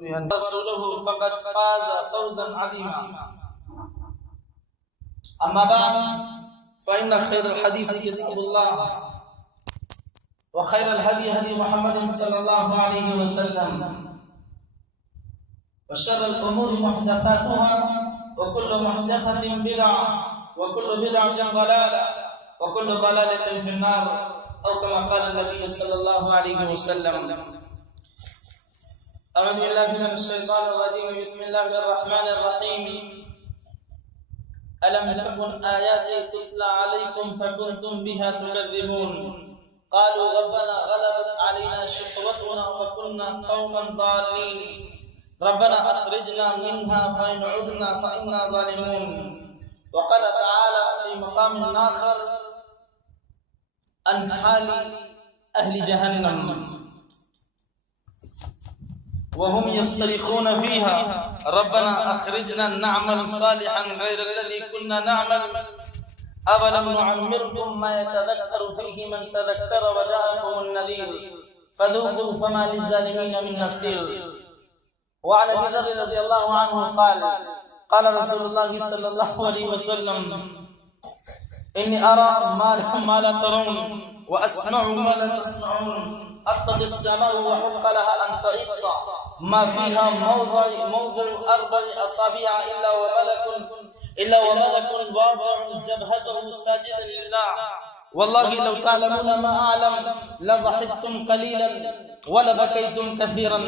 رسوله فقد فاز فوزا عظيما. أما بعد فإن خير الحديث كتاب الله وخير الهدي هدي محمد صلى الله عليه وسلم وشر الأمور محدثاتها وكل محدثة بدعة وكل بدعة ضلالة وكل ضلالة في النار أو كما قال النبي صلى الله عليه وسلم. أعوذ بالله من الشيطان الرجيم. بسم الله الرحمن الرحيم. ألم تكن آياتي تتلى عليكم فكنتم بها تكذبون قالوا ربنا غلبت علينا شقوتنا وكنا قوما ضالين ربنا أخرجنا منها فإن عدنا فإنا ظالمون. وقال تعالى في مقام آخر عن حال أهل جهنم وهم يصطرخون فيها ربنا أخرجنا نعمل صالحا غير الذي كنا نعمل أولم نعمركم ما يتذكر فيه من تذكر وجاءكم النذير فذوقوا فما للظالمين من نصير. وعن أبي ذر رضي الله عنه قال رسول الله صلى الله عليه وسلم إني أرى ما لا ترون وأسمع ما لا تسمعون أطت السماء وحق لها أن تئط ما فيها موضع 4 أصابع إلا وملك واضع جبهته ساجدا لله والله لو تعلمون ما أعلم لضحكتم قليلا ولبكيتم كثيرا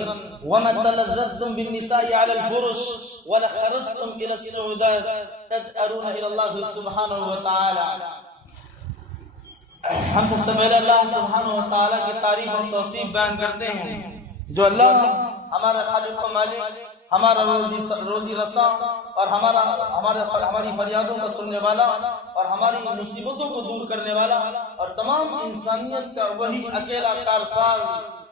وما تلذذتم بالنساء على الفرش ولخرجتم إلى السعودات تجأرون إلى الله سبحانه وتعالى. ہم سب سے پہلے اللہ سبحانہ و تعالیٰ کی تعریف اور توصیف بیان کرتے ہیں جو اللہ ہمارا خالق و مالک، ہمارا روزی رساں اور ہماری فریادوں کا سننے والا اور ہماری مصیبتوں کو دور کرنے والا اور تمام انسانیت کا وہی اکیلا کارساز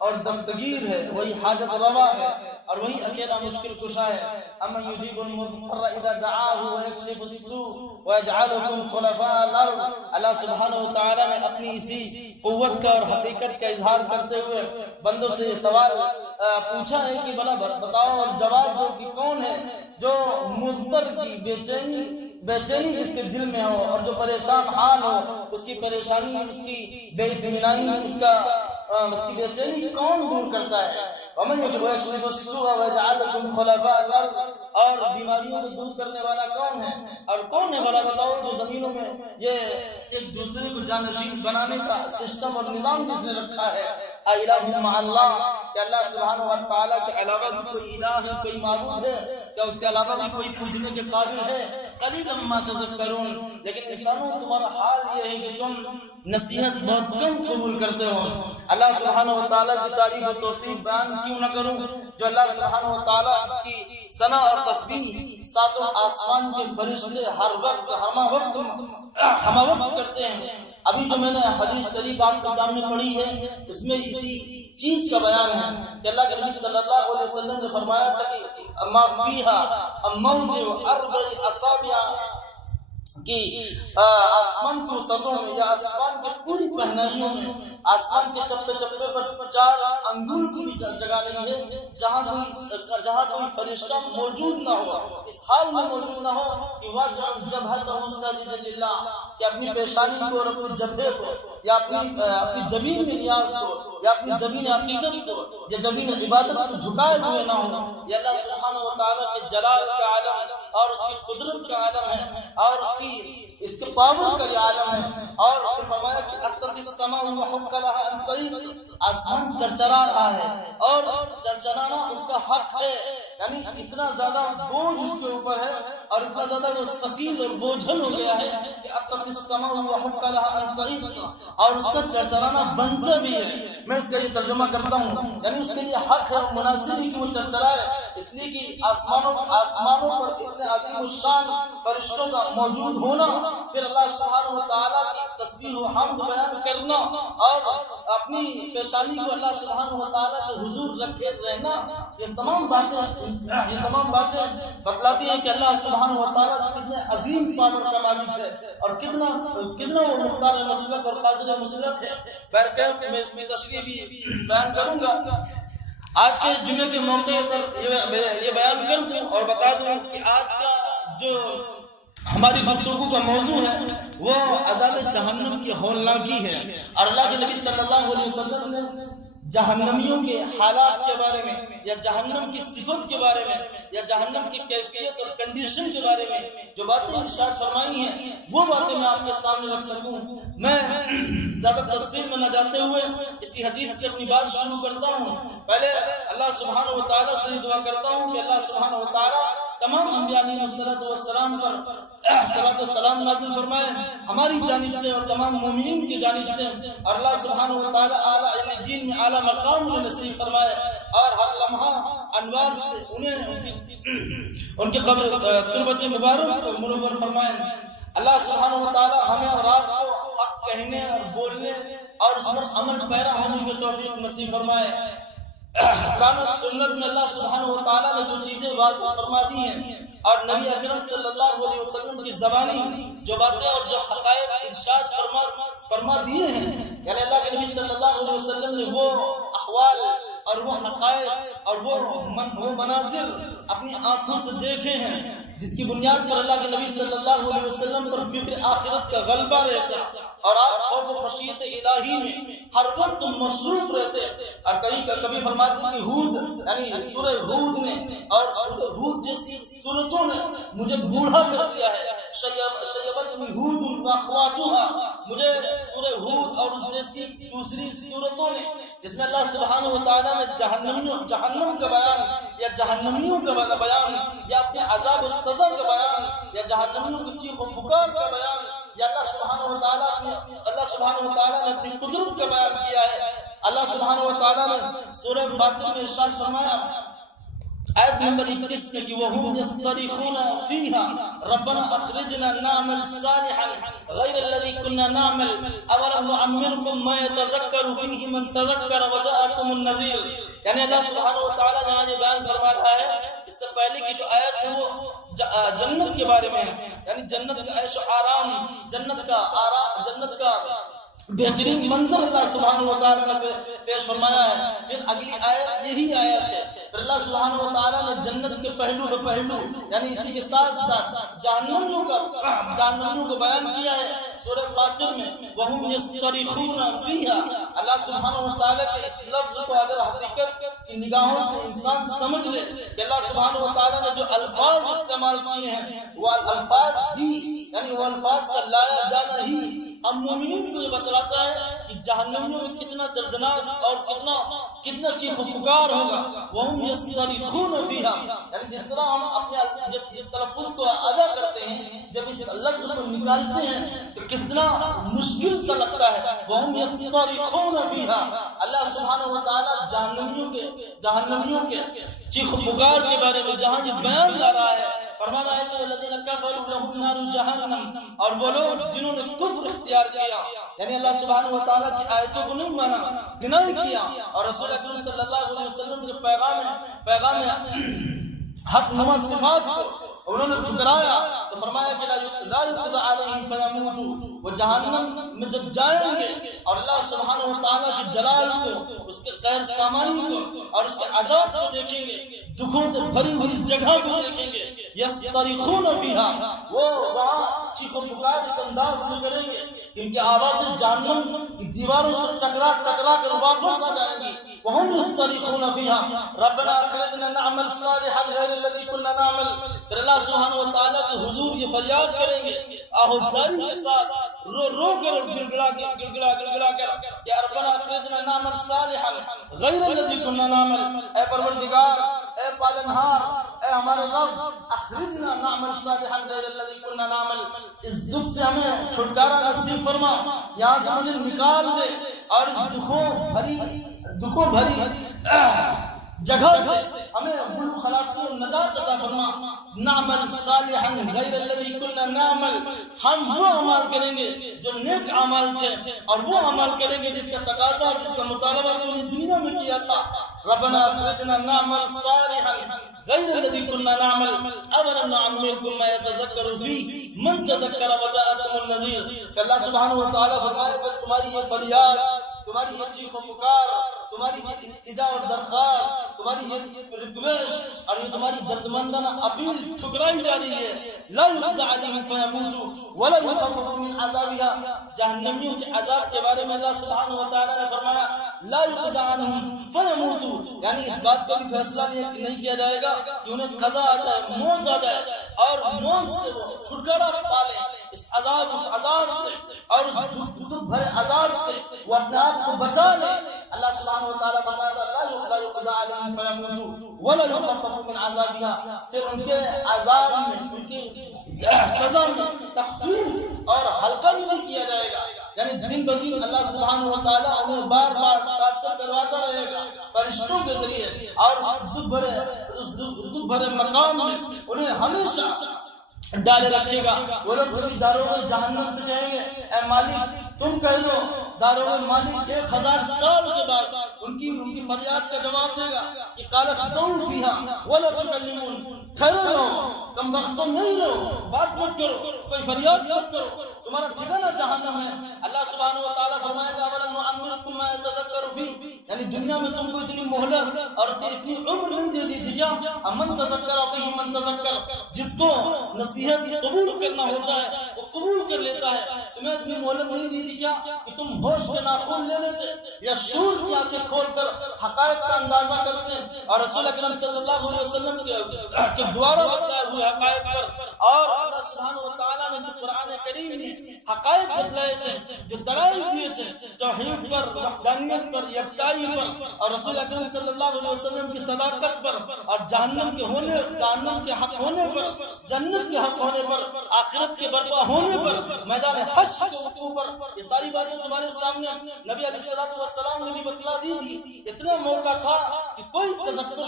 اور دستگیر ہے، وہی حاجت روا ہے اور وہی اکیلا مشکل کشا ہے. اما یجیب المضطر اذا دعاه ويكشف السوء ويجعلكم خلفاء الارض. اللہ سبحانہ و تعالی نے اپنی اسی قوت کا اور حقیقت کا اظہار کرتے ہوئے بندوں سے سوال پوچھا ہے کہ بھلا بتاؤ اور جواب دو کہ کون ہے جو مضطر کی بے چینی جس کے دل میں ہو اور جو پریشان حال ہو، اس کی پریشانی، اس کی بے اطمینانی، اس کی بے چینی کون دور کرتا ہے؟ ومن يكشف السوء ويجعلكم خلفاء الارض. اور بیماریوں کو دور کرنے والا کون ہے اور کون ہے بھلا بتاؤ جو زمینوں میں یہ ایک دوسرے کو جانشین بنانے کا سسٹم اور نظام جس نے رکھا ہے. الہ مع اللہ، کہ اللہ سبحانہ و تعالیٰ کے علاوہ بھی کوئی الہ ہے، کوئی معبود ہے، کہ اس کے علاوہ بھی کوئی پوجنے کے قابل ہے؟ قلیلا ما تذکرون. لیکن انسانوں تمہارا حال یہ ہے کہ تم نصیحت بہت کم قبول کرتے ہو. اللہ سبحانہ و تعالیٰ کی تعریف و توصیف بیان کیوں نہ کروں جو اللہ سبحانہ و تعالیٰ اس کی ثنا اور تسبیح ساتوں آسمان کے فرشتے ہر وقت ہمہ وقت کرتے ہیں. ابھی جو میں نے حدیث شریف آپ کے سامنے پڑھی ہے اس میں اسی چیز کا بیان ہے کہ اللہ کے نبی صلی اللہ علیہ وسلم نے فرمایا تھا کہ ما فیہا موضع 4 اصابع کہ آسمان کی سطحوں میں یا آسمان کے پوری پہنائیوں میں آسمان کے چپے پر 4 انگور کی بھی جگہ نہیں ہے جہاں کوئی فرشتہ موجود نہ ہو، اس حال میں موجود نہ ہو کہ واضع جبہتہ ساجدا للہ، کہ اپنی پیشانی کو اور اپنی جبہے کو یا اپنی جبین نیاز کو یا اپنی جبین عقیدت کو یا جبین عبادت کو جھکائے ہوئے نہ ہو. یہ اللہ سبحانہ و تعالیٰ کے جلال کا عالم اور اس کی قدرت کا عالم ہے اور اس کے پاور کا یہ عالم ہے. اور پھر فرمایا کہ اطت السماء وحق لها ان تئط، آسمان چرچرا رہا ہے اور چرچرانا اس کا حق ہے، یعنی اتنا زیادہ بوجھ اس کے اوپر ہے اور اتنا زیادہ وہ ثقیل اور بوجھل ہو گیا ہے کہ اطت السماء وحق لها ان تئط، اور اس کا چرچرانا بنتا بھی ہے. میں اس کا یہ ترجمہ کرتا ہوں، یعنی اس کے لیے حق ہے، مناسب ہے کہ وہ چرچرائے، اس لیے کہ آسمانوں پر اتنے عظیم الشان فرشتوں کا موجود ہونا، پھر اللہ سبحانہ و تعالیٰ کی تسبیح و حمد بیان کرنا اور اپنی پیشانی کو اللہ سبحانہ و تعالیٰ کے حضور رکھے رہنا، یہ تمام باتیں بتلاتی ہیں کہ اللہ سبحانہ و تعالیٰ کتنے عظیم پاور کا مالک ہے اور کتنا وہ مختار مطلق اور قادر مطلق ہے. میں اس میں تشریح بھی بیان کروں گا. آج کے جمعے کے موقع پر یہ بیان کر دوں اور بتا دوں کہ آج کا جو ہماری گفتگو کا موضوع ہے وہ عذاب جہنم کی ہولناکی ہے، اور اللہ کے نبی صلی اللہ علیہ وسلم نے جہنمیوں کے حالات کے بارے میں یا جہنم کی صفت کے بارے میں یا جہنم کی کیفیت اور کنڈیشن کے بارے میں جو باتیں ارشاد فرمائی ہیں وہ باتیں میں آپ کے سامنے رکھ سکوں۔ میں زیادہ تفصیل میں نہ جاتے ہوئے اسی حدیث سے اپنی بات شروع کرتا ہوں۔ پہلے اللہ سبحانہ و تعالیٰ سے دعا کرتا ہوں کہ اللہ سبحانہ و تعالیٰ تمام انبیاء علیہ السلام پر صلاۃ و سلام نازل فرمائے ہماری جانب سے اور تمام مومنین کی جانب سے، اور اللہ سبحانہ و تعالیٰ اعلیٰ علم دین میں اعلیٰ مقام انہیں نصیب فرمائے، اور ہر لمحہ انوار سے انہیں ان کے قبر تربت مبارک کو منور فرمائے۔ اللہ سبحانہ و تعالیٰ ہمیں اور آپ کو حق کہنے اور بولنے اور اس پر عمل پیرا ہونے کی توفیق نصیب فرمائے۔ قرآن و سنت میں اللہ سبحانہ و تعالیٰ نے جو چیزیں واضح فرما دی ہیں اور نبی اکرم صلی اللہ علیہ وسلم کی زبانی جو باتیں اور جو حقائق ارشاد فرما دیے ہیں، یعنی اللہ کے نبی صلی اللہ علیہ وسلم نے وہ احوال اور وہ حقائق اور وہ مناظر اپنی آنکھوں سے دیکھے ہیں جس کی بنیاد پر اللہ کے نبی صلی اللہ علیہ وسلم پر فکر آخرت کا غلبہ رہتا اور آپ خوف و خشیت الہی میں ہر وقت مصروف رہتے۔ اور کبھی فرماتے ہیں کہ ہود یعنی سورہ ہود نے اور سورہ ہود جیسی سورتوں نے مجھے بوڑھا کر دیا ہے، شیبتنی ہود واخواتها، مجھے سورہ ہود اور اس جیسی دوسری سورتوں نے جس میں اللہ سبحانہ و تعالیٰ نے جہنم کا بیان یا جہنمیوں کا بیان یا اپنے عذاب و سزا کا بیان یا جہنمیوں کی چیخ و پکار کا بیان یا اللہ سبحانہ و تعالیٰ نے اپنی قدرت کا بیان کیا ہے۔ اللہ سبحانہ و تعالیٰ نے سورہ فاطر میں ارشاد فرمایا آیت نمبر 21 میں کہ وَهُمْ يَصْطَرِخُونَ فِيهَا رَبَّنَا أَخْرِجْنَا نَعْمَلْ صَالِحًا غَيْرَ الَّذِي كُنَّا نَعْمَلْ أَوَلَمْ نُعَمِّرْكُم مَّا يَتَذَكَّرُ فِيهِ مَن تَذَكَّرَ وَجَاءَكُمُ النَّذِيرُ۔ یعنی اللہ سبحانہ و تعالیٰ نے یہ بیان فرما رہا ہے، اس سے پہلے کی جو آیت ہے وہ جنت کے بارے میں ہے، یعنی جنت کا عیش و آرام، جنت کا بہترین منظر اللہ سبحانہ و تعالیٰ نے پیش فرمایا ہے۔ پھر اگلی آیت یہی آیت ہے، پھر اللہ سبحانہ و تعالیٰ نے جنت کے پہلو بہ پہلو یعنی اسی کے ساتھ ساتھ جہنمیوں کو بیان کیا ہے سورہ فاطر میں وَهُمْ يَصْطَرِخُونَ فِيهَا۔ اللہ سبحانہ و تعالیٰ کے اس لفظ کو اگر حقیقت کی نگاہوں سے انسان سمجھ لے کہ اللہ سبحانہ و تعالیٰ نے جو الفاظ استعمال کیے ہیں وہ الفاظ ہی یعنی وہ الفاظ کا لایا جانا ہی ہم مومنین کو یہ بتلاتا ہے کہ جہنمیوں میں کتنا دردناک اور کتنا چیخ و پکار ہوگا۔ وَهُمْ يَصْطَرِخُونَ فِيهَا، یعنی جس طرح ہم اپنے جب اس تلفظ کو ادا کرتے ہیں، جب اس لفظ کو نکالتے ہیں تو کتنا مشکل سا لگتا ہے۔ وَهُمْ يَصْطَرِخُونَ فِيهَا، اللہ سبحانہ و تعالیٰ جہنمیوں کے چیخ و پکار کے بارے میں جہاں یہ بیان لا رہا ہے، فرما رہا ہے کہ الذین کفروا لهم نار جہنم، اور وہ لوگ جنہوں نے کفر اختیار کیا یعنی اللہ سبحانہ و تعالیٰ کی آیتوں کو نہیں مانا، ڈینائی کیا، اور رسول اکرم صلی اللہ علیہ وسلم کے پیغام حق نما صفات کو انہوں نے ٹھکرایا تو فرمایا کہ لا یقضى علیہم فیموتوا، وہ جہنم میں جب جائیں گے اور اللہ سبحانہ و تعالیٰ کے جلال کو، اس کے غیر سامانی کو اور اس کے عذاب کو دیکھیں گے، دکھوں سے بھری ہوئی اس جگہ کو دیکھیں گے، یصطرخون فیہا، وہ وہاں چیخ و پکار اس انداز میں کریں گے کہ ان کی آوازیں جہنم کی دیواروں سے ٹکرا کر واپس آ جائیں گی۔ وَهُمْ يَصْطَرِخُونَ فِيهَا رَبَّنَا أَخْرِجْنَا نَعْمَلْ صَالِحًا غَيْرَ الَّذِي كُنَّا نَعْمَلْ۔ پھر اللہ سبحانہ و تعالیٰ کے حضور یہ فریاد کریں گے آہوزاری کے ساتھ، رو کر گڑگڑا کر یا ربنا اخرجنا نعمل صالحا غیر الذی کنا نعمل، اے پروردگار، اے پالنہار، اے ہمارے رب، اخرجنا نعمل صالحا غیر الذی کنا نعمل، اس دکھ سے ہمیں چھٹکارا نصیب فرما، یہاں سے مجھے نکال دے اور اس دکھوں بھری جگہ سے ہمیں خلاصی و نجات عطا فرما۔ نعمل صالحا غیر الذی کنا نعمل، ہم وہ عمل کریں گے جو نیک اعمال تھے اور وہ عمل کریں گے جس کا تقاضا جس کا مطالبہ تو نے دنیا میں کیا تھا۔ ربنا اخرجنا نعمل صالحا غیر الذی کنا نعمل اولم نعمرکم ما یتذکر فیہ من تذکر وجاءکم النذیر۔ کہ اللہ سبحانہ و تعالیٰ فرمائے کہ تمہاری یہ فریاد تمہاری یہ چیخ و پکار، تمہاری یہ التجا اور درخواست، تمہاری یہ ریکویسٹ اور یہ تمہاری دردمندانہ اپیل ٹھکرائی جا رہی ہے۔ لا یقضى علیہم فیموتوا ولا یخفف من عذابها، جہنمیوں کے عذاب کے بارے میں اللہ سبحانہ و تعالی نے فرمایا لا یقضى عنہم فیموتوا، یعنی اس بات کا بھی فیصلہ نہیں کیا جائے گا کہ انہیں قضا آ جائے، موت آ جائے اور موت سے وہ چھٹکارا پا لیں، اس عذاب سے اور اس دکھ بھرے عذاب سے وہ اپنے آپ کو بچا لے۔ اللہ سبحانہ و تعالیٰ فرماتا لا یقضى علیہم فیموتوا ولا یخفف من عذابها، پھر ان کے عذاب میں، ان کی سزا میں تخفیف اور ہلکا بھی نہیں کیا جائے گا، یعنی دن بدن اللہ سبحانہ و تعالیٰ انہیں بار بار ٹارچر کرواتا رہے گا فرشتوں کے ذریعے، اور اس دکھ بھرے مقام میں انہیں ہمیشہ ڈالے رکھے گا۔ وہ لوگ کبھی داروغ جہنم سے کہیں گے اے مالک تم کہہ دو، داروغ مالک 1000 سال کے بعد ان کی فریاد کا جواب دے گا کہ قال اخسؤوا فیہا ولا تکلمون، ٹھہرو رہو، کم وقت نہیں رہو، بات مت کرو، کوئی فریاد مت کرو، تمہارا ٹھکانہ جہنم ہے۔ اللہ سبحانہ و تعالیٰ فرمائے گا اولم نعمرکم ما یتذکر فیہ، یعنی دنیا میں تم کو اتنی مہلت اور اتنی عمر نہیں دے دی تھی کیا؟ امن تذکر فیہ من تذکر، جس کو نصیحت قبول کرنا ہوتا ہے وہ قبول کر لیتا ہے، تمہیں اتنی مہلت نہیں دی تھی کیا کہ تم ہوش کے ناخن لے لیتے یا شعور کی آنکھیں کھول کر حقائق کا اندازہ کرتے اور رسول اکرم صلی اللہ علیہ وسلم کے دوارا بتائے ہوئے حقائق پر، اور اللہ سبحانہ و تعالیٰ نے جو قرآن کریم میں حقائق بتلائے تھے، جو دلائل دیے تھے توحید پر، وحدانیت پر، یکتائی پر، اور رسول اکرم صلی اللہ علیہ وسلم کی صداقت پر، اور جہنم کے حق ہونے پر، جنت کے حق ہونے پر، آخرت کے برپا ہونے پر، میدان حشر کے وقوع پر، یہ ساری باتیں تمہارے سامنے نبی علیہ السلام نے بھی بتلا دی تھی۔ اتنا موقع تھا کہ کوئی تذکر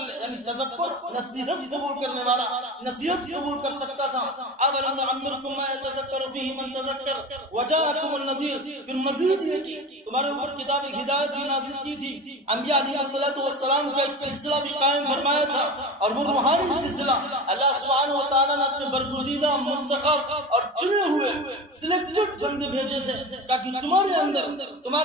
نصیحت قبول کرنے والا نصیحت قبول کر سکتا تھا۔ اولم نعمرکم ما یتذکر فیہ من تذکر وجاءکم النذیر، پھر مزید یہ کہ تمہارے اوپر کتاب ہدایت بھی نازل کی تھی، انبیاء علیہ السلام کا ایک سلسلہ بھی قائم فرمایا تھا، اور وہ روحانی سلسلہ اللہ سبحانہ و تعالیٰ نے اپنے برگزیدہ منتخب اور چنے ہوئے سلیکٹڈ بندے بھیجے تھے تاکہ تمہارے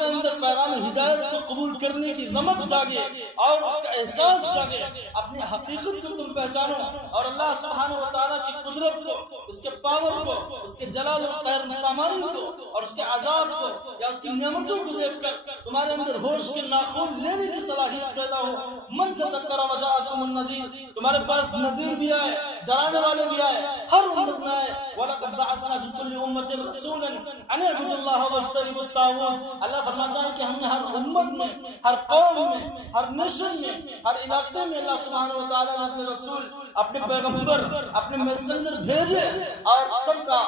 اندر پیغام ہدایت کو قبول کرنے کی رمق جاگے اور اس کا احساس جاگے، اپنی حقیقت کو تم پہچانو، اور اللہ سبحانہ و تعالیٰ کی قدرت کو، اس کے پاور کو، اس کے جلال و قہر سامانی کو، اور اس کے عذاب کو یا اس کی نعمتوں کو دیکھ کر تمہارے اندر ہوش کے ناخن لینے کی صلاحیت پیدا ہو۔ من تذکر وجاءکم النذیر، تمہارے پاس نذیر بھی آئے، ڈرانے والے بھی آئے، ہر امت میں آئے۔ وَلَقَدْ بَعَثْنَا فِي كُلِّ أُمَّةٍ رَسُولًا أَنِ اعْبُدُوا اللَّهَ وَاجْتَنِبُوا الطَّاغُوتَ، اللہ فرماتا ہے کہ ہم نے ہر امت میں، ہر قوم میں، ہر نیشن میں، ہر علاقے میں اللہ سبحانہ و تعالیٰ نے اپنے رسول، اپنے پیغمبر، اپنے میسنجر بھیجے، اور سب کا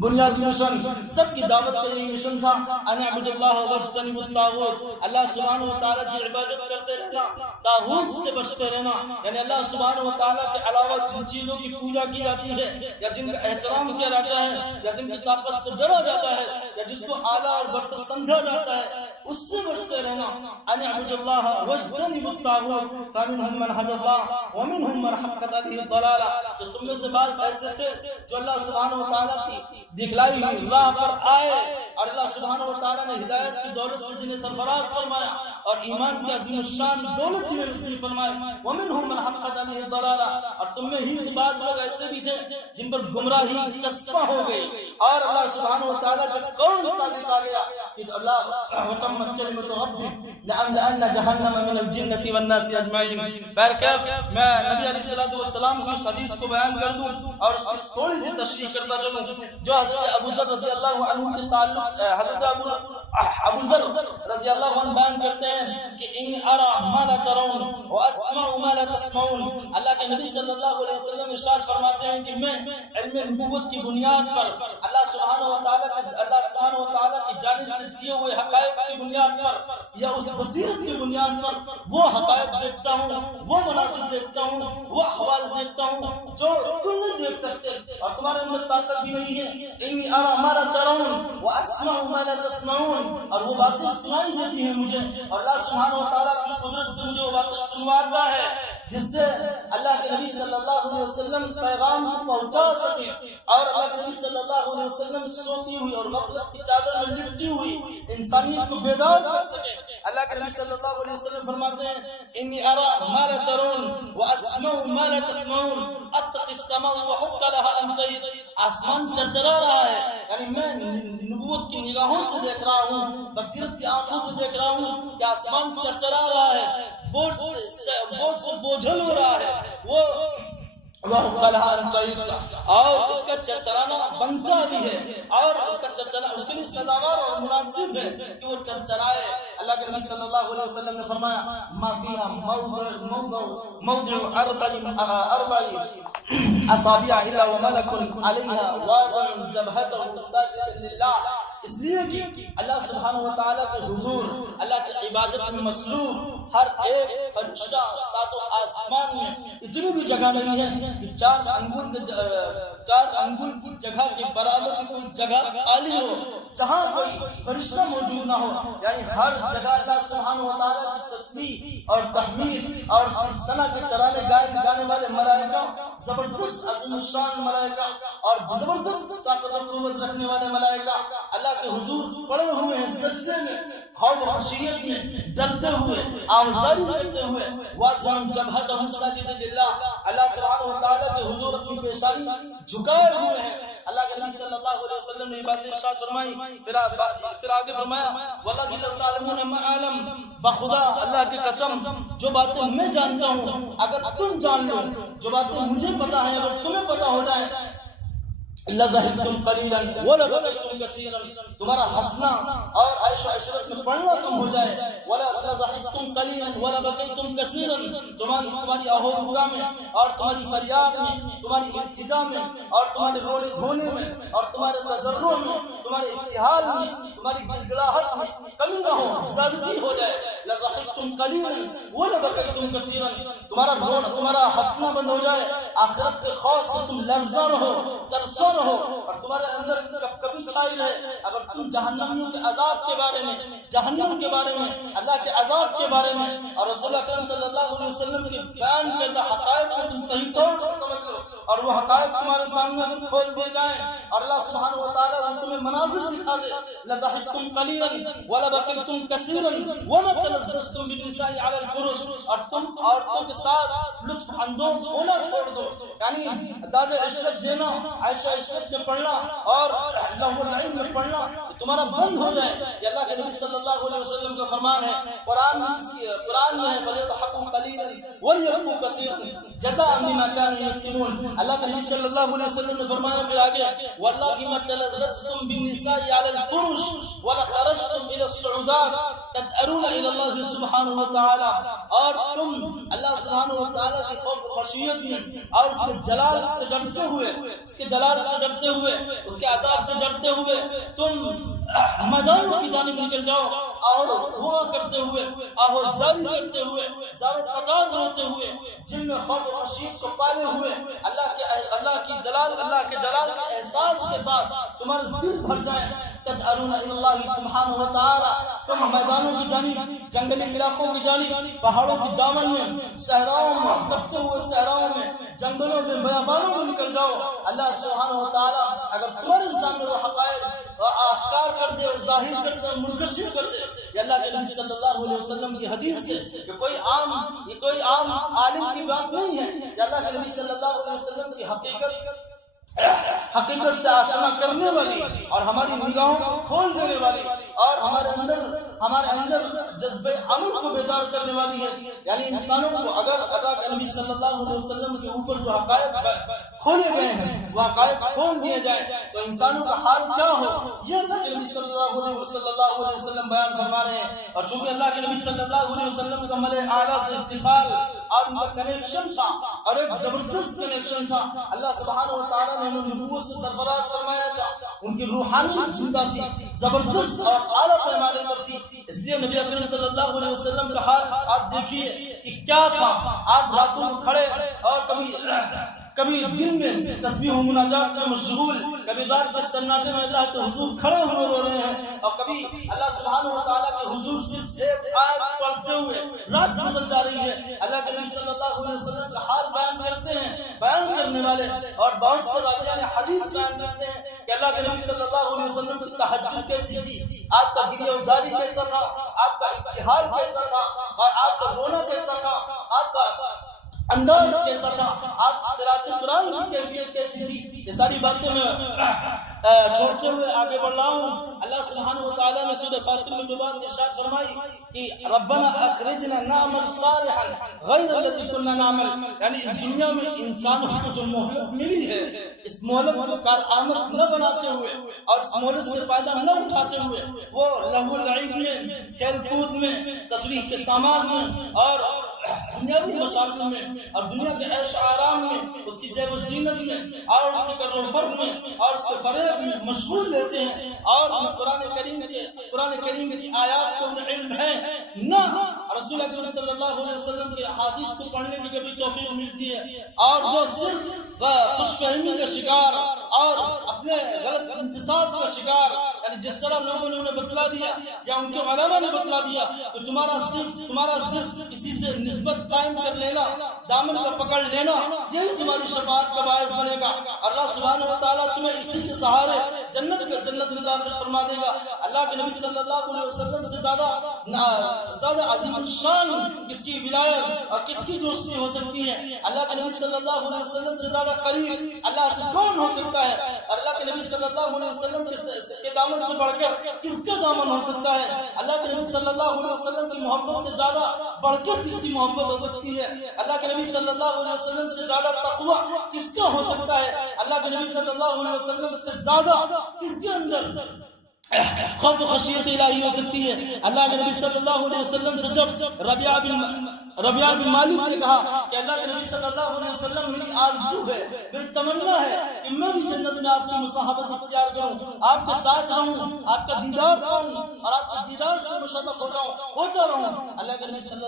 بنیادی مشن، سب کی دعوت کا یہی مشن تھا ان اعبدوا اللہ واجتنبوا الطاغوت، اللہ سبحانہ و تعالیٰ کی عبادت کرتے رہنا، طاغوت سے بچتے رہنا، یعنی اللہ سبحانہ و تعالیٰ کے علاوہ جن چیزوں کی پوجا کی جاتی ہے یا جن کا احترام کیا جاتا ہے یا جن کی طاقت سے ڈرا جاتا ہے یا جس کو اعلیٰ اور برتر سمجھا جاتا ہے اس سے بچتے رہنا۔ ان اعبدوا اللہ واجتنبوا الطاغوت فمنهم من هدى الله ومنهم من حقت عليه الضلالة، تو تم میں سے بعض ایسے تھے جو اللہ سبحانہ و تعالیٰ کی دکھلائی ہوئی راہ پر آئے اور اللہ سبحانہ و تعالیٰ نے ہدایت کی دولت سے جنہیں سرفراز فرمایا اور ایمان کی عظیم الشان دولت جنہیں نصیب فرمائے۔ ومنهم من حقت عليه الضلالة، اور تم میں ہی سے بعض لوگ ایسے بھی تھے جن پر گمراہی چسپاں ہو گئی، اور اللہ سبحانہ و تعالیٰ کا قول ثابت آ گیا کہ اللہ وتمت کلمۃ ربک لأملأن جہنم من الجنة والناس اجمعین۔ بہرکیف میں نبی علیہ السلام کی اس حدیث کو بیان کر دوں اور اس کی تھوڑی سی تشریح کرتا چلوں جو حضرت ابو ذر رضی اللہ عنہ کے تعلق سے حضرت ابو ذر رضی اللہ عنہ بیان کرتے ہیں کہ انی ارى ما لا ترون واسمع ما لا تسمعون، اللہ کے نبی صلی اللہ علیہ وسلم ارشاد فرماتے ہیں کہ میں علم نبوت کی بنیاد پر اللہ سبحانہ و تعالیٰ کی جانب سے دیے ہوئے حقائق کی بنیاد پر یا اس بصیرت کی بنیاد پر وہ حقائق دیکھتا ہوں، وہ مناظر دیکھتا ہوں، وہ احوال دیکھتا ہوں جو تم نہیں دیکھ سکتے اور تمہارے اندر طاقت بھی نہیں ہے۔ انی ارى ما لا ترون واسمع ما لا تسمعون، اور وہ باتیں سنائی دیتی ہیں مجھے، اور اللہ سبحانہ و تعالیٰ کی قدرت سے مجھے وہ باتیں سنواتا ہے جس سے اللہ کے نبی صلی اللہ علیہ وسلم پیغام کو پہنچا سکے، اور اللہ کے نبی صلی اللہ علیہ وسلم سوتی ہوئی اور غفلت کی چادر میں لپٹی ہوئی انسانیت کو بیدار کر سکے۔ اللہ کے نبی صلی اللہ علیہ وسلم فرماتے ہیں انی ارى ما لا ترون واسمع ما لا تسمعون اطت السماء وحق لها ان تجد۔ آسمان چرچرا رہا ہے، یعنی میں نبوت کی نگاہوں سے دیکھ رہا ہوں، بصیرت کی آنکھوں سے دیکھ رہا ہوں کہ آسمان چرچرا رہا ہے، بوجھ سے بوجھل ہو رہا ہے، وہ اور اس کا چرچرانا بنتا بھی ہے، اور اس کا چرچرانا اس کے لیے سزاوار اور مناسب ہے کہ وہ چرچرائے۔ اللہ کے نبی صلی اللہ علیہ وسلم نے فرمایا ما فیہا موضع اربع اصابع الا وملک علیہا واضع جبہتہ ساجدا للہ، اس لیے کہ اللہ سبحانہ وتعالی کے حضور، اللہ کی عبادت میں مصروف ہر ایک فرشتہ ساتوں آسمان میں اتنی بھی جگہ نہیں ہے کہ چار انگل کی جگہ کے برابر کی کوئی جگہ خالی ہو جہاں کوئی فرشتہ موجود نہ ہو، یعنی ہر جگہ اللہ سبحانہ وتعالی کی تسبیح اور تحمید اور اس کی ثنا کے ترانے گانے والے ملائکہ، زبردست عظیم الشان ملائکہ اور زبردست طاقت و قوت رکھنے والے ملائکہ اللہ کے حضور پڑے ہوئے ہیں سجدے میں، خوف و خشیت میں ڈرتے ہوئے، آوازاری کرتے ہوئے، واضعاً جبہتہ ساجدا للہ، اللہ سبحانہ وتعالی کے حضور اپنی پیشانی جھکائے ہوئے ہیں۔ اللہ کے نبی صلی اللہ علیہ وسلم نے بات ارشاد فرمائی، پھر آگے فرمایا واللہ لو تعلمون ما اعلم، بخدا اللہ کی قسم جو باتیں میں جانتا ہوں اگر تم جان لو، جو باتیں مجھے پتا ہیں اگر تمہیں پتا ہو جائے، لَزَحِدْتُمْ قَلِيلًا وَلَبَكَيْتُمْ كَثِيرًا، تمہارا ہنسنا اور عیش و عشرت میں پڑھنا کم ہو جائے، لَزَحِدْتُمْ قَلِيلًا وَلَبَكَيْتُمْ كَثِيرًا، تمہاری آہو بھگا میں اور تمہاری فریاد میں، تمہاری التجا میں اور تمہارے رونے دھونے میں اور تمہارے تضرع میں، تمہارے ابتہال میں، تمہاری گڑگڑاہٹ میں کمی نہ ہو، زیادتی ہو جائے۔ لَزَحِدْتُمْ قَلِيلًا وَلَبَكَيْتُمْ كَثِيرًا، تمہارا ہنسنا بند ہو جائے، آخرت کے خوف سے تم لرزاں رہو، ترساں رہو، اور تمہارے اندر کبھی چھائی رہے اگر تم جہنم کے عذاب کے بارے میں، جہنم کے بارے میں، اللہ کے عذاب کے بارے میں اور رسول اللہ اکرم صلی اللہ علیہ وسلم کے بیان کردہ حقائق کو تم صحیح طور سے سمجھ لو اور وہ حقائق تمہارے سامنے کھول دیے جائیں اور اللہ سبحانہ وتعالیٰ تمہیں مناظر دکھا دے، لَزَحِدْتُمْ قَلِيلًا وَلَبَكَيْتُمْ كَثِيرًا وَمَا تَلَذَّذْتُمْ بِالنِّسَاءِ عَلَى الْفُرُشِ، اور تم عورتوں کے ساتھ لطف اندوز ہونا چھوڑ دو، یعنی داد عشرت دینا، عیش و عشرت میں پڑھنا اور لہو العلم میں پڑھنا تمہارا بند ہو جائے۔ یہ اللہ کے نبی صلی اللہ علیہ وسلم کا فرمان ہے، قرآن میں ہے فَلْيَضْحَكُوا قَلِيلًا وَلْيَبْكُوا كَثِيرًا جَزَاءً بِمَا كَانُوا يَكْسِبُونَ۔ اللہ کے نبی صلی اللہ علیہ وسلم نے فرمایا پھر آگے وَاللَّهِ مَا تَلَذَّذْتُمْ بِالنِّسَاءِ عَلَى الْفُرُشِ وَلَخَرَجْتُمْ إِلَى الصُّعُودَاتِ تَجْأَرُونَ إِلَى اللَّهِ سبحانہ وتعالی، اور تم اللہ سبحانہ وتعالی کی خوف و خشیت میں اور اس کے جلال سے ڈرتے ہوئے، اس کے جلال سے ڈرتے ہوئے، اس کے عذاب سے ڈرتے ہوئے تم میدانوں کی جانب نکل جاؤ اور دعا کرتے ہوئے، آہوزاری کرتے ہوئے، زار و قطار روتے ہوئے، جن میں خوف و خشیت کو پالے ہوئے اللہ کے جلال کے احساس کے ساتھ تمہارے دل بھر جائیں، تجأرون الی اللہ سبحانہ وتعالی، تم میدانوں کی جانب، جنگلی علاقوں کی جانب، پہاڑوں کی دامن میں، صحراؤں میں، چپتے ہوئے صحراؤں میں، جنگلوں میں، بیابانوں میں نکل جاؤ۔ اللہ سبحانہ وتعالی اگر تمہارے سامنے وہ حقائق آشکار کر دے اور ظاہر کر دے اور منکشف کر دے، یہ اللہ کے نبی صلی اللہ علیہ وسلم کی حدیث ہے کہ کوئی عام عالم کی بات نہیں ہے، یہ اللہ کے نبی صلی اللہ علیہ وسلم کی حقیقت سے آشنا کرنے والی اور ہماری نگاہوں کو کھول دینے والی اور ہمارے اندر جذبہ عمل کو بیدار کرنے والی ہے۔ یعنی انسانوں کو اگر اللہ کے نبی صلی اللہ علیہ وسلم کے اوپر جو حقائق کھولے گئے ہیں وہ حقائق کھول دیے جائیں تو انسانوں کا حال کیا ہو، یہ اللہ کے نبی صلی اللہ علیہ وسلم بیان فرما رہے ہیں۔ اور چونکہ اللہ کے نبی صلی اللہ علیہ وسلم کا ملء اعلیٰ سے اتصال اور ان کا کنیکشن تھا اور ایک زبردست کنیکشن تھا، اللہ سبحانہ وتعالیٰ نے انہیں نبوت سے سرفراز فرمایا تھا، ان کی روحانیت زندہ تھی، زبردست اور اعلیٰ پیمانے پر تھی، اس لیے نبی اکرم صلی اللہ علیہ وسلم کا حال آپ دیکھیے کہ کیا تھا۔ آپ راتوں میں کھڑے اور کبھی دن میں تسبیح و مناجات میں مشغول، کبھی کبھی رات کے سناٹے میں اللہ کے حضور کھڑے ہوئے رو رہے ہیں، اور کبھی اللہ سبحانہ و تعالیٰ کے حضور صرف ایک آیت پڑھتے ہوئے رات گزر جا رہی ہے۔ اللہ کے نبی صلی اللہ علیہ وسلم کا حال بیان کرتے ہیں بیان کرنے والے، اور بہت سے واقعہ حدیث بیان کرتے ہیں کہ اللہ کے نبی صلی اللہ علیہ وسلم کی تہجد کیسی تھی، آپ کا گریہ و زاری کیسا تھا، آپ کا ابتہال کیسا تھا، اور آپ کا رونا کیسا تھا، آپ کا انداز کیسا تھا، آپ قراءت قرآن کی کیفیت کیسی تھی۔ یہ ساری باتیں میں چھوڑتے ہوئے آگے بڑھ رہا ہوں۔ اللہ سبحانہ و تعالیٰ نے سورہ فاطر میں جو بات ارشاد فرمائی کہ ربنا اخرجنا نعمل صالحا غیر الذی کنا نعمل، یعنی اس دنیا میں انسانوں کو جو مہلت ملی ہے، اس مہلت کو کارآمد نہ بناتے ہوئے اور اس مہلت سے فائدہ نہ اٹھاتے ہوئے وہ لہو لعب میں، کھیل کود میں، تفریح کے سامان میں اور دنیاوی مشاغل میں اور دنیا کے عیش آرام میں، اس کی زیب و زینت میں اور اس کے کر و فر میں اور اس کے فریب میں مشغول رہتے ہیں، اور قرآن کریم کی آیات کو انہیں علم ہے نہ رسول اکرم صلی اللہ علیہ وسلم کے احادیث کو پڑھنے کی کبھی توفیق ملتی ہے، اور وہ صرف خوش فہمی کا شکار اور اپنے غلط انتصاب کا شکار، یعنی جس طرح لوگوں نے انہیں بتلا دیا یا ان کے علماء نے بتلا دیا کہ تمہارا صرف کسی سے نسبت قائم کر لینا، دامن کا پکڑ لینا، یہی تمہاری شفاعت کا باعث بنے گا۔ اللہ سبحانہ و تعالیٰ تمہیں اسی کے سہارے جنت میں داخل فرما دے گا۔ اللہ کے نبی صلی اللہ علیہ وسلم سے زیادہ عظیم الشان کس کی ولایت اور کس کی دوستی ہو سکتی ہے؟ اللہ کے نبی صلی اللہ علیہ وسلم سے زیادہ قریب اللہ سے کون ہو سکتا ہے؟ اللہ کے نبی صلی اللہ علیہ وسلم کے دامن سے بڑھ کر کس کا دامن ہو سکتا ہے؟ اللہ کے نبی صلی اللہ علیہ وسلم کی محبت سے زیادہ بڑھ کر کس کی محبت ہو سکتی ہے؟ اللہ کے نبی صلی اللہ علیہ وسلم سے زیادہ تقوی کس کا ہو سکتا ہے؟ اللہ کے نبی صلی اللہ علیہ وسلم سے زیادہ کس کے اندر خوف و خشیت الہی ہو سکتی ہے؟ اللہ کے نبی صلی اللہ علیہ وسلم سے جب ربیعہ بن مالک نے کہا کہ اللہ کے نبی صلی اللہ علیہ وسلم میری آرزو ہے، میری تمنا ہے کہ میں بھی جنت میں آپ کی مصاحبت اختیار کروں، آپ کے ساتھ رہوں، آپ کا دیدار پاؤں اور آپ کے دیدار سے مشرف ہوتا رہوں۔ اللہ کے نبی صلی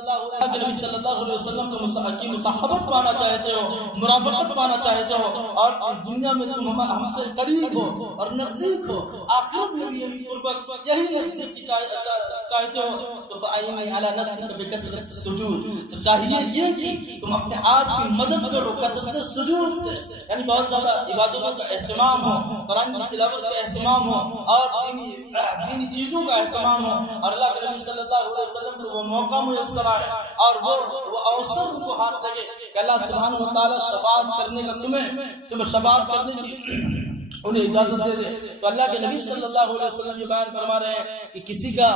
اللہ علیہ وسلم کی مصاحبت پانا چاہتے ہو، مرافقت پانا چاہتے ہو، اور اس دنیا میں تم ہم سے قریب ہو اور نزدیک ہو، آخرت میں بھی قربت یہی نزدیک کی چاہتے ہو، تو فَأَعِنْ عَلَى نَفْسِكَ بِكَثْرَةِ السُّجُودِ، تو چاہیے یہ کہ تم اپنے آپ کی مدد کرو کثرت سجود سے، یعنی بہت زیادہ عبادتوں کا اہتمام ہو، قرآن کی تلاوت کا اہتمام ہو، اور دینی چیزوں کا اہتمام ہو، اور اللہ کے نبی صلی اللہ علیہ وسلم کو وہ موقع میسر آئے اور وہ اوسط کو ہاتھ لگے کہ اللہ سبحانہ و تعالیٰ شفاعت کرنے کا تمہیں شفاعت کرنے کی انہیں اجازت دے دے۔ تو اللہ کے نبی صلی اللہ علیہ وسلم یہ بیان فرما رہے ہیں کہ کسی کا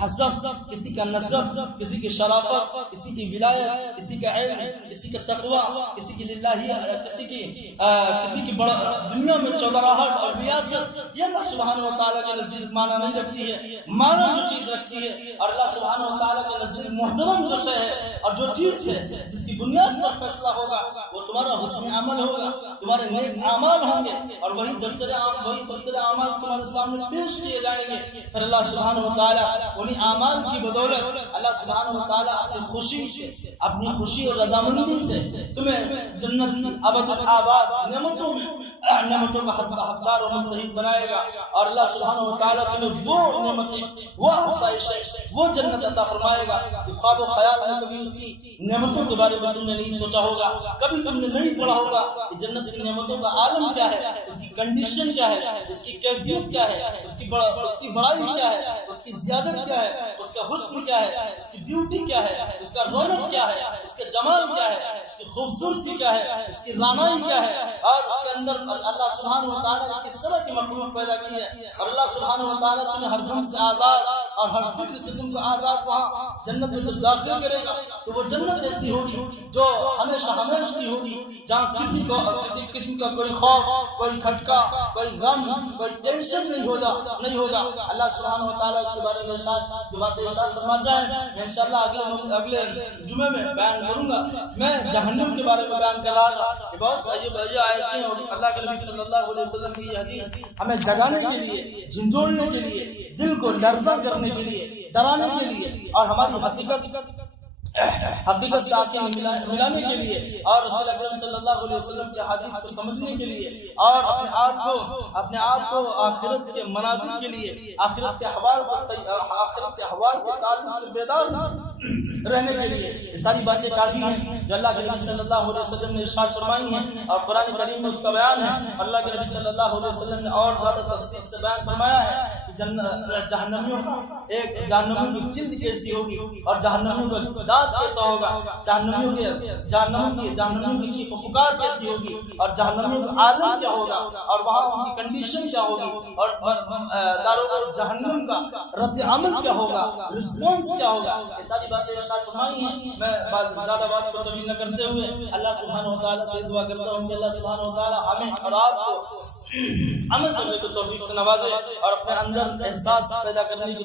حسب، کسی کا نسب، کسی کی شرافت، کسی کی ولایت، کسی کا علم، کسی کا تقوی، کسی کی للہیت، کسی کی بڑا دنیا میں چودراہٹ اور ریاست، یہ اللہ سبحانہ و تعالیٰ کے نزدیک معنی نہیں رکھتی ہے۔ معنی جو چیز رکھتی ہے اور اللہ سبحانہ و تعالیٰ کے نزدیک محترم جو شے ہے اور جو چیز ہے جس کی بنیاد پر فیصلہ ہوگا وہ تمہارا حسن عمل ہوگا، تمہارے نیک اعمال ہوں گے، اور وہی دفتر اعمال تمہارے سامنے پیش کیے جائیں گے۔ پھر اللہ سبحانہ و تعالیٰ انہیں اعمال کی بدولت اللہ سبحانہ و تعالیٰ اپنی خوشی سے، اپنی خوشی اور رضامندی سے تمہیں جنت کی ابد آباد نعمتوں کا حقدار و مستحق بنائے گا، اور اللہ سبحانہ و تعالیٰ تمہیں وہ نعمتیں، وہ آسائشیں، وہ جنت عطا فرمائے گا کہ خواب و خیال میں کبھی اس کی نعمتوں کے بارے میں تم نے نہیں سوچا ہوگا، کبھی تم نے نہیں پڑھا ہوگا کہ جنت کی نعمتوں کا عالم کیا ہے، اس کی کنڈیشن کیا ہے، اس کی کیفیت کیا ہے، اس کی بڑائی کیا ہے، اس کی زیادت کیا ہے، اس کا حسن کیا ہے، اس کی بیوٹی کیا ہے، اس کا رونق کیا ہے، اس کا جمال کیا ہے، اس کی خوبصورتی کیا ہے، اس کی رانائی کیا ہے، اور اس کے اندر اللہ سبحانہ و تعالیٰ نے کس طرح کی مخلوق پیدا کی ہے، اور اللہ سبحانہ و تعالیٰ تمہیں ہر غم سے آزاد اور ہر فکر سے تم کو آزاد وہاں جنت میں جب داخل کرے گا تو وہ جنت ایسی ہوگی جو ہمیشہ کی ہوگی، جہاں کسی قسم کا کوئی خوف، کوئی کھٹکا، کوئی غم، کوئی ٹینشن نہیں ہوگا۔ اللہ سبحانہ و تعالیٰ اس کے بارے میں ارشاد فرماتا ہے، میں انشاءاللہ اگلے جمعے میں بیان کروں گا۔ میں جہنم کے بارے میں بیان کر رہا تھا، بہت ساری آیتیں اور اللہ کے نبی صلی اللہ علیہ وسلم کی یہ حدیث ہمیں جگانے کے لیے، جھنجھوڑنے کے لیے، دل کو لرزہ کرنے کے لیے، ڈرانے کے لیے، اور ہماری حقیقت حقیقت سے آنکھیں ملانے کے لیے اور رسول اکرم صلی اللہ علیہ وسلم کے حدیث کو سمجھنے کے لیے اور اپنے آپ کو آخرت کے مناظر کے لیے آخرت کے احوال کے تعلق سے بیدار رہنے کے لیے یہ ساری باتیں کافی ہیں جو اللہ کے نبی صلی اللہ علیہ وسلم نے ارشاد فرمائی ہیں اور قرآن کریم میں اس کا بیان ہے۔ اللہ کے نبی صلی اللہ علیہ وسلم نے اور زیادہ تفصیل سے بیان فرمایا ہے کہ جہنمیوں کی جلد کیسی ہوگی اور جہنمیوں کا دانت کیسا ہوگا، جہنمیوں کی چیخ و پکار کیسی ہوگی اور جہنمیوں کا عالم کیا ہوگا اور وہاں ان کی کنڈیشن کیا ہوگی اور داروغ جہنم کا رد عمل کیا ہوگا، رسپانس کیا ہوگا، یہ ساری باتیں ارشاد فرمائی ہیں۔ میں زیادہ بات کو طویل نہ کرتے ہوئے اللہ سبحانہ وتعالیٰ سے دعا کرتا ہوں کہ اللہ سبحانہ وتعالیٰ ہمیں اور آپ کو عمل کرنے کو توفیق سے نوازے اور اپنے اندر احساس پیدا کرنے کی